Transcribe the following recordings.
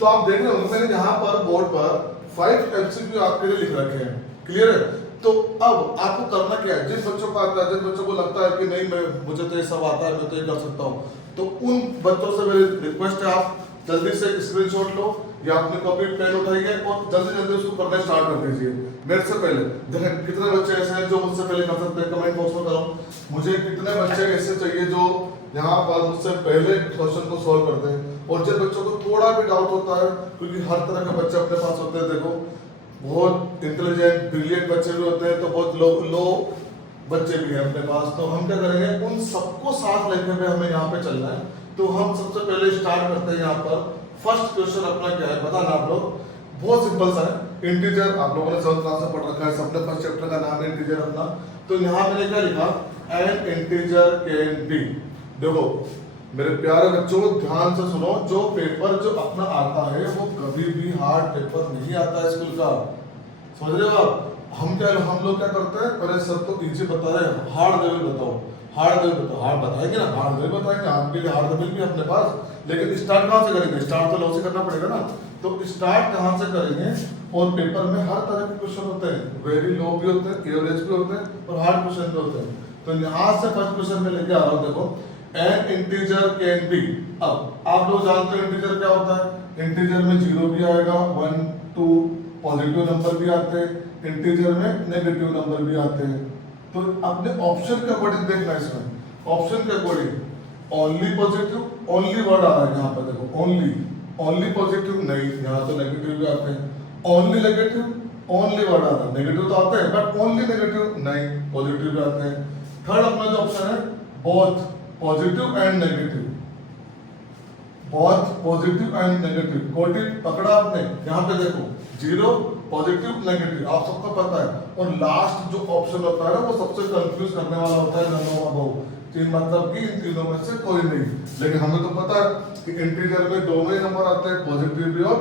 तो आप देख रहे हो मैंने यहाँ पर बोर्ड पर 5 MCQ आपके लिए लिख रखे हैं, क्लियर है। तो अब आपको करना क्या है, जिन बच्चों को आता है, जिन बच्चों को लगता है कि नहीं मुझे तो ये सब आता है, मैं तो ये कर सकता हूँ, तो उन बच्चों से मेरी रिक्वेस्ट है आप जल्दी से स्क्रीनशॉट लो या अपनी कॉपी पेन उठाइए और जल्दी जल्दी उसको करना स्टार्ट कर दीजिए। मेरे से पहले देखें कितने बच्चे ऐसे हैं जो मुझसे पहले कर सकते हैं, कमेंट बॉक्स में करो मुझे कितने बच्चे ऐसे चाहिए जो यहाँ पर मुझसे पहले क्वेश्चन को सॉल्व करते हैं। और जिन बच्चों को थोड़ा भी डाउट होता है, क्योंकि हर तरह के बच्चे अपने पास होते हैं, देखो बहुत इंटेलिजेंट ब्रिलियंट बच्चे भी होते हैं, तो बहुत लो बच्चे भी हैं अपने पास, तो हम क्या करेंगे उन सबको साथ लेके हुए हमें यहाँ पे चलना है। तो हम सबसे पहले स्टार्ट करते हैं। यहाँ पर फर्स्ट क्वेश्चन अपना क्या है बताना आप लोग, बहुत सिंपल सा है, इंटीजर। आप लोगों ने 7th क्लास में पढ़ रखा है, सबने फर्स्ट चैप्टर का नाम है इंटीजर अपना। तो यहाँ मैंने क्या लिखा, एन इंटीजर कैन बी। देखो मेरे प्यारे बच्चों ध्यान से सुनो, जो पेपर जो अपना आता है वो कभी भी हार्ड पेपर नहीं आता है स्कूल का, समझ रहे हो आप। हम लोग क्या करते हैं, पहले सर तो इजी बता रहे हैं, हार्ड लेवल बताओ, हार्ड लेवल बताओ, हार्ड बताएंगे ना, हार्ड लेवल बताएंगे, आपके लिए हार्ड लेवल भी अपने पास। लेकिन स्टार्ट कहाँ से करेंगे, स्टार्ट तो लो से करना पड़ेगा ना। तो स्टार्ट कहाँ से करेंगे, और पेपर में हर तरह के क्वेश्चन होते हैं, वेरी लो भी होते हैं, एवरेज भी होते हैं और हार्ड क्वेश्चन भी होते हैं। तो यहाँ से फर्स्ट क्वेश्चन में लेके आ रहा हूँ, देखो एन इंटीजर कैन बी। अब आप लोग जानते हैं इंटीजर क्या होता है, इंटीजर में 0 भी आएगा, 1 2 पॉजिटिव नंबर भी आते हैं, इंटीजर में नेगेटिव नंबर भी आते हैं। तो अपने ऑप्शन के अकॉर्डिंग देखना, इसमें ऑप्शन के according only positive, only word आ रहा है यहाँ पर, देखो ओनली पॉजिटिव नहीं, यहाँ तो नेगेटिव भी आते हैं, ओनली नेगेटिव, ओनली वर्ड आ रहा है, नेगेटिव तो आते हैं बट ओनली नेगेटिव नहीं, पॉजिटिव भी आते हैं। थर्ड अपना जो ऑप्शन है both positive and negative, both positive and negative, कोटि पकड़ा आपने, यहाँ पे देखो 0 पॉजिटिव नेगेटिव आप सबको पता है। और लास्ट जो ऑप्शन होता है ना वो सबसे कंफ्यूज करने वाला होता है, ननो अबव, मतलब कि इन तीनों में से कोई नहीं। लेकिन हमें तो पता है कि इंटीजर में दोनों ही नंबर आते हैं, पॉजिटिव भी और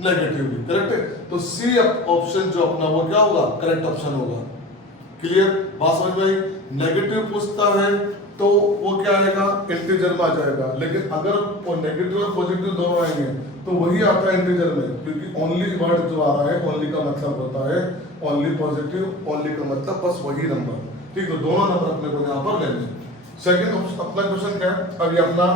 नेगेटिव भी, करेक्ट है। तो सी ऑप्शन जो अपना वो क्या होगा, करेक्ट ऑप्शन होगा। क्लियर बात समझ में आई। नेगेटिव पूछता है तो वो क्या आएगा, इंटीजर में आ जाएगा। लेकिन अगर नेगेटिव और पॉजिटिव दोनों आएंगे तो वही आता है इंटीजर में, क्योंकि ओनली वर्ड जो आ रहा है, ओनली का मतलब होता है ओनली पॉजिटिव, ओनली का मतलब बस वही नंबर, ठीक। तो दोनों नंबर अपने को यहाँ पर लेंगे। सेकंड अपना क्वेश्चन क्या है, अभी अपना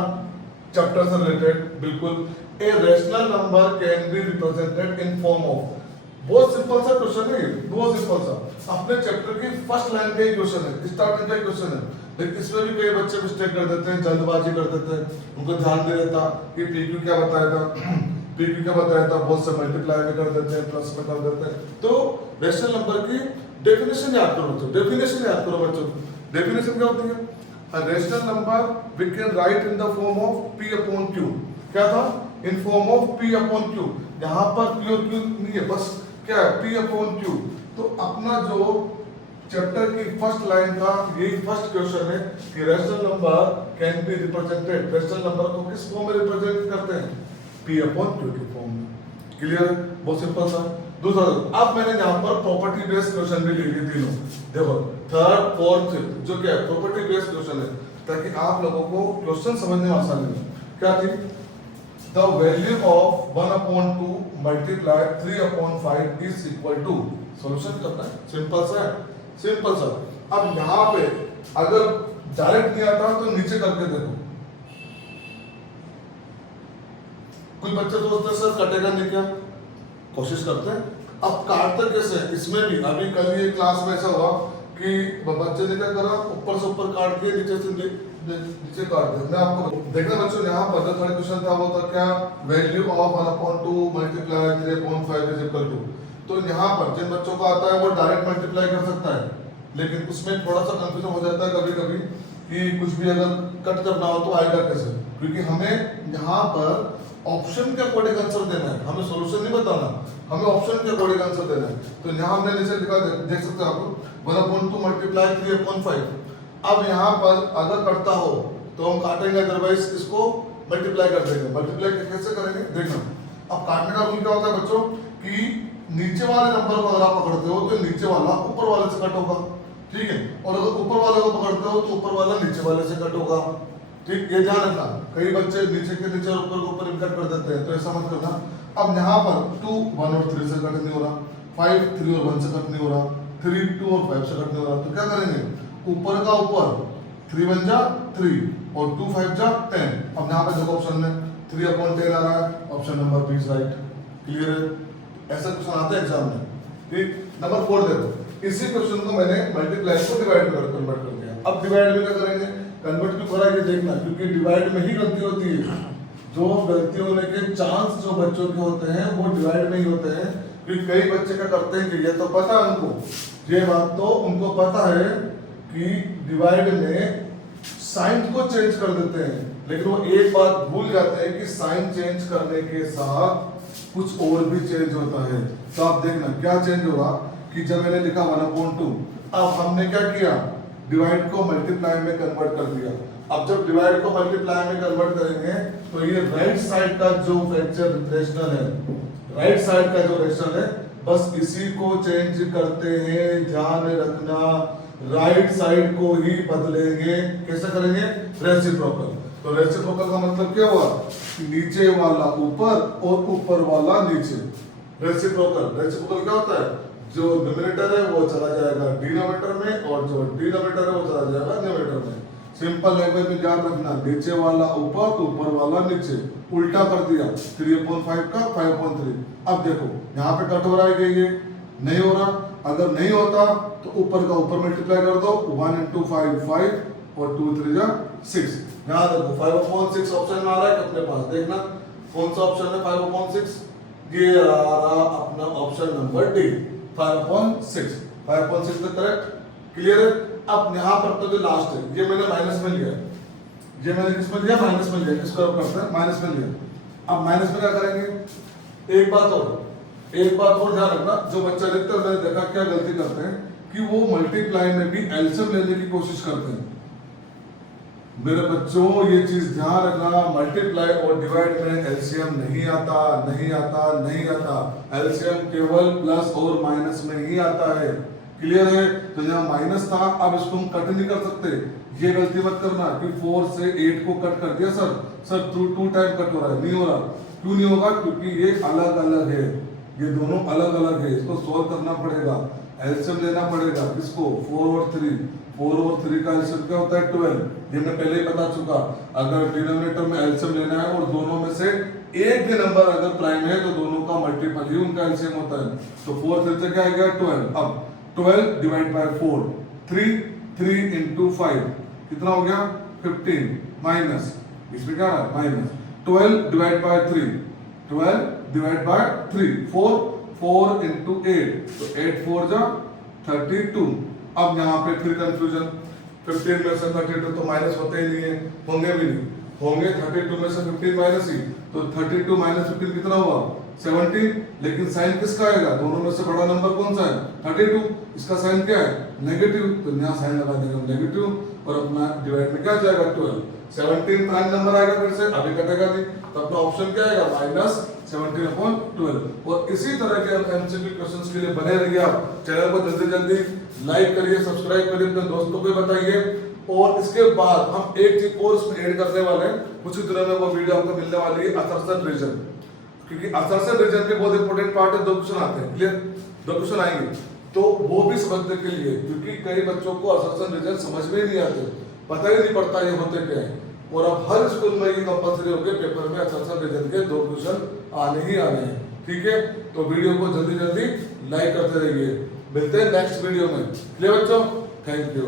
चैप्टर से रिलेटेड बिल्कुल, a rational number can be represented in form of. बहुत सिंपल सा क्वेश्चन है ये, बहुत सिंपल सा, अपने चैप्टर की फर्स्ट लाइन का ही क्वेश्चन है, स्टार्टिंग का ही क्वेश्चन है। लेकिन इसमें भी कई बच्चे मिस्टेक कर देते हैं, जल्दबाजी कर देते हैं, उनको ध्यान नहीं रहता कि पीक्यू क्या बताया था, पीक्यू क्या बताया था, बहुत से मल्टीप्लाई में कर देते हैं, प्लस में कर देते हैं। तो रेशनल नंबर की डेफिनेशन याद करो बच्चों, डेफिनेशन याद करो बच्चों। डेफिनेशन क्या होती है, a rational number we can write in the form of p upon q। क्या था, in form of p upon q। यहाँ पर p और q नहीं है, बस क्या है p upon q। तो अपना जो चैप्टर की फर्स्ट लाइन का यही फर्स्ट क्वेश्चन है कि rational number can be represented, rational number को किस फॉर्म में रिप्रेजेंट करते हैं, p upon q के फॉर्म में। क्लियर है, बहुत सिंपल सा। दूसरा, अब मैंने यहाँ पर प्रॉपर्टी बेस्ड क्वेश्चन भी लिखे तीनों, देखो थर्ड फोर्थ फिफ्थ, जो क्या है प्रॉपर्टी बेस्ड क्वेश्चन है, ताकि आप लोगों को क्वेश्चन समझने में आसानी हो। क्या थी, the value of 1/2 multiply 3/5 is equal to, solution करना है, सिंपल सा है, सिंपल सा। अब यहाँ पे अगर डायरेक्ट नहीं आता तो नीचे करके देखो, कोई बच्चे सोचते हैं सर कटेगा नहीं क्या, कोशिश करते हैं। अब काटते कैसे, इसमें भी अभी कल ये क्लास में ऐसा हुआ कि बच्चे ने क्या करा, ऊपर से ऊपर काट के नीचे से नीचे काट दिया। मैं आपको देखना बच्चों, यहाँ पर जो थर्ड क्वेश्चन था वो था क्या, value of 1/2 multiply 3/5 is equal to. तो यहाँ पर जिन बच्चों को आता है वो डायरेक्ट मल्टीप्लाई कर सकता है, लेकिन उसमें थोड़ा सा कंफ्यूजन हो जाता है कभी कभी कि कुछ भी अगर कट करना हो तो आएगा कैसे, क्योंकि हमें यहाँ पर ऑप्शन के अकॉर्डिंग आंसर देना है, हमें सॉल्यूशन नहीं बताना, हमें ऑप्शन के अकॉर्डिंग आंसर देना है। तो यहाँ हमने नीचे लिखा, देख सकते हैं आप 1/2 मल्टीप्लाई 3/5। अब यहाँ पर अगर कटता हो तो हम काटेंगे, अदरवाइज इसको मल्टीप्लाई कर देंगे। मल्टीप्लाई कैसे करेंगे देखना। अब काटने का रूल क्या होता है बच्चों कि नीचे वाले नंबर को अगर आप पकड़ते हो तो नीचे वाला ऊपर वाले से कट होगा, ठीक है, और अगर ऊपर वाले को पकड़ते हो तो ऊपर वाला नीचे वाले से कट होगा। ठीक, ये ध्यान रखना, कई बच्चे नीचे के नीचे ऊपर के ऊपर कट कर देते हैं, तो ऐसा मत करना। अब यहाँ पर 2 1 और 3 से कट नहीं हो रहा, 5 3 और 1 से कट नहीं हो रहा, 3 2 और 5 से कट नहीं हो रहा, तो क्या करेंगे, ऊपर का ऊपर 3 1 जा 3 और 2 5 जा 10। अब यहाँ पे देखो ऑप्शन में 3/10 आ रहा है, option number B is right. Clear है, ऐसा क्वेश्चन आता है एग्जाम में। ठीक, नंबर 4 देखो, इसी क्वेश्चन को मैंने मल्टीप्लाई को डिवाइड में कन्वर्ट कर दिया। अब डिवाइड में क्या करेंगे, कन्वर्ट क्यों करा ये देखना, क्योंकि डिवाइड में ही गलती होती है। जो गलती होने के चांस जो बच्चों के होते हैं वो डिवाइड में ही होते हैं। क्योंकि कई बच्चे क्या करते हैं कि ये तो पता है उनको, ये बात तो उनको पता है कि डिवाइड में साइन को चेंज कर देते हैं, लेकिन वो एक बात भूल जाते हैं कि साइन चेंज करने के साथ कुछ और भी चेंज होता है। तो आप देखना क्या चेंज होगा कि जब मैंने लिखा 1/2, अब हमने क्या किया, डिवाइड को मल्टीप्लाई में कन्वर्ट कर दिया। अब जब डिवाइड को मल्टीप्लाई में कन्वर्ट करेंगे तो ये राइट साइड का जो फ्रैक्चर रेशनल है, राइट साइड का जो रेशनल है, बस इसी को चेंज करते हैं। ध्यान रखना, राइट साइड को ही बदलेंगे। कैसे करेंगे, रेसिप्रोकल। तो रेसिप्रोकल का मतलब क्या हुआ कि नीचे वाला ऊपर और ऊपर वाला नीचे। रेसिप्रोकल क्या होता है, जो न्यूमरेटर है वो चला जाएगा डिनोमिनेटर में और जो डिनोमिनेटर है वो चला जाएगा न्यूमरेटर में। सिंपल लैंग्वेज में याद रखना, नीचे वाला ऊपर तो ऊपर वाला नीचे, उल्टा कर दिया 3/5 का 5/3। अब देखो यहाँ पे कट हो रहा है, ये नहीं हो रहा। अगर नहीं होता तो ऊपर का ऊपर मल्टीप्लाई कर दो, 1 × 5 5 और 2 3 जा 6। यहाँ देखो 5/6 ऑप्शन में आ रहा है अपने पास, देखना कौन सा ऑप्शन है 5/6, ये आ रहा अपना ऑप्शन नंबर डी 5/6। 5/6 तो करेक्ट। क्लियर है। अब यहाँ पर तो जो लास्ट है ये मैंने माइनस में लिया, ये मैंने किस में लिया, माइनस में लिया। इसको अब करते हैं माइनस में लिया। अब माइनस में क्या करेंगे, एक बात और ध्यान रखना, जो बच्चा लिखता है मैंने देखा क्या गलती करते हैं कि वो मल्टीप्लाई में भी एलसीएम लेने की कोशिश करते हैं। मेरे बच्चों ये चीज ध्यान रखना, मल्टीप्लाई और डिवाइड में एलसीएम नहीं आता। एलसीएम केवल प्लस और माइनस में ही आता है। क्लियर है। तो यहाँ माइनस था, अब इसको हम कट नहीं कर सकते। ये गलती मत करना कि 4 से 8 को कट कर दिया सर 2 टाइम कट हो रहा है, नहीं हो रहा। क्यों नहीं होगा, क्योंकि ये अलग अलग है, ये दोनों अलग अलग है। इसको सॉल्व करना पड़ेगा, एलसीएम लेना पड़ेगा। किसको, 4 और 3। 4 और 3 का एलसीएम क्या होता है 12। ये मैं पहले ही बता चुका। अगर डिनोमिनेटर में एलसीएम लेना है और दोनों में से एक भी नंबर अगर प्राइम है तो दोनों का मल्टीपल ही उनका एलसीएम होता है। तो 4 3 से क्या आ गया 12। अब 12 डिवाइड बाय 4, 3 into 5 कितना हो गया 15 माइनस, इसमें क्या है minus. 12 divide by 3, 12 divide by 3, 4 into 8, तो 8 4 जा 32। अब यहाँ पे फिर कंफ्यूजन, 15 में से 32 तो माइनस होते ही नहीं है, होंगे भी नहीं, होंगे 32 में से 15 माइनस ही, तो 32 माइनस 15 कितना हुआ 17। लेकिन साइन किसका आएगा, दोनों में से बड़ा नंबर कौन सा है 32, इसका साइन क्या है नेगेटिव, तो यहाँ साइन लगा देंगे नेगेटिव और अपना डिवाइड में क्या जाएगा 12। 17 प्राइम नंबर आएगा, फिर से अभी कटेगा नहीं, तो अपना ऑप्शन क्या आएगा -17/12। और इसी तरह के एमसीक्यू क्वेश्चंस के लिए बने रहिए आप। चैनल को जल्दी लाइक करिए, सब्सक्राइब करिए, अपने दोस्तों को बताइए। और इसके बाद हम एक चीज और इसमें ऐड करने वाले हैं, कुछ ही दिनों में वो वीडियो आपको मिलने वाली है असर्शन रीजन, क्योंकि असर्शन रीजन के बहुत इंपॉर्टेंट पार्ट है, 2 क्वेश्चन आते हैं। क्लियर, 2 क्वेश्चन आएंगे, तो वो भी समझने के लिए, क्योंकि कई बच्चों को असर्शन रीजन समझ में ही नहीं आते, पता ही नहीं पड़ता ये होते क्या है। और अब हर स्कूल में ये कंपलसरी होकर पेपर में असर्शन रीजन के 2 क्वेश्चन आने ही आने हैं। ठीक है, तो वीडियो को जल्दी लाइक करते रहिए। मिलते हैं नेक्स्ट वीडियो में। क्लियर बच्चों, थैंक यू।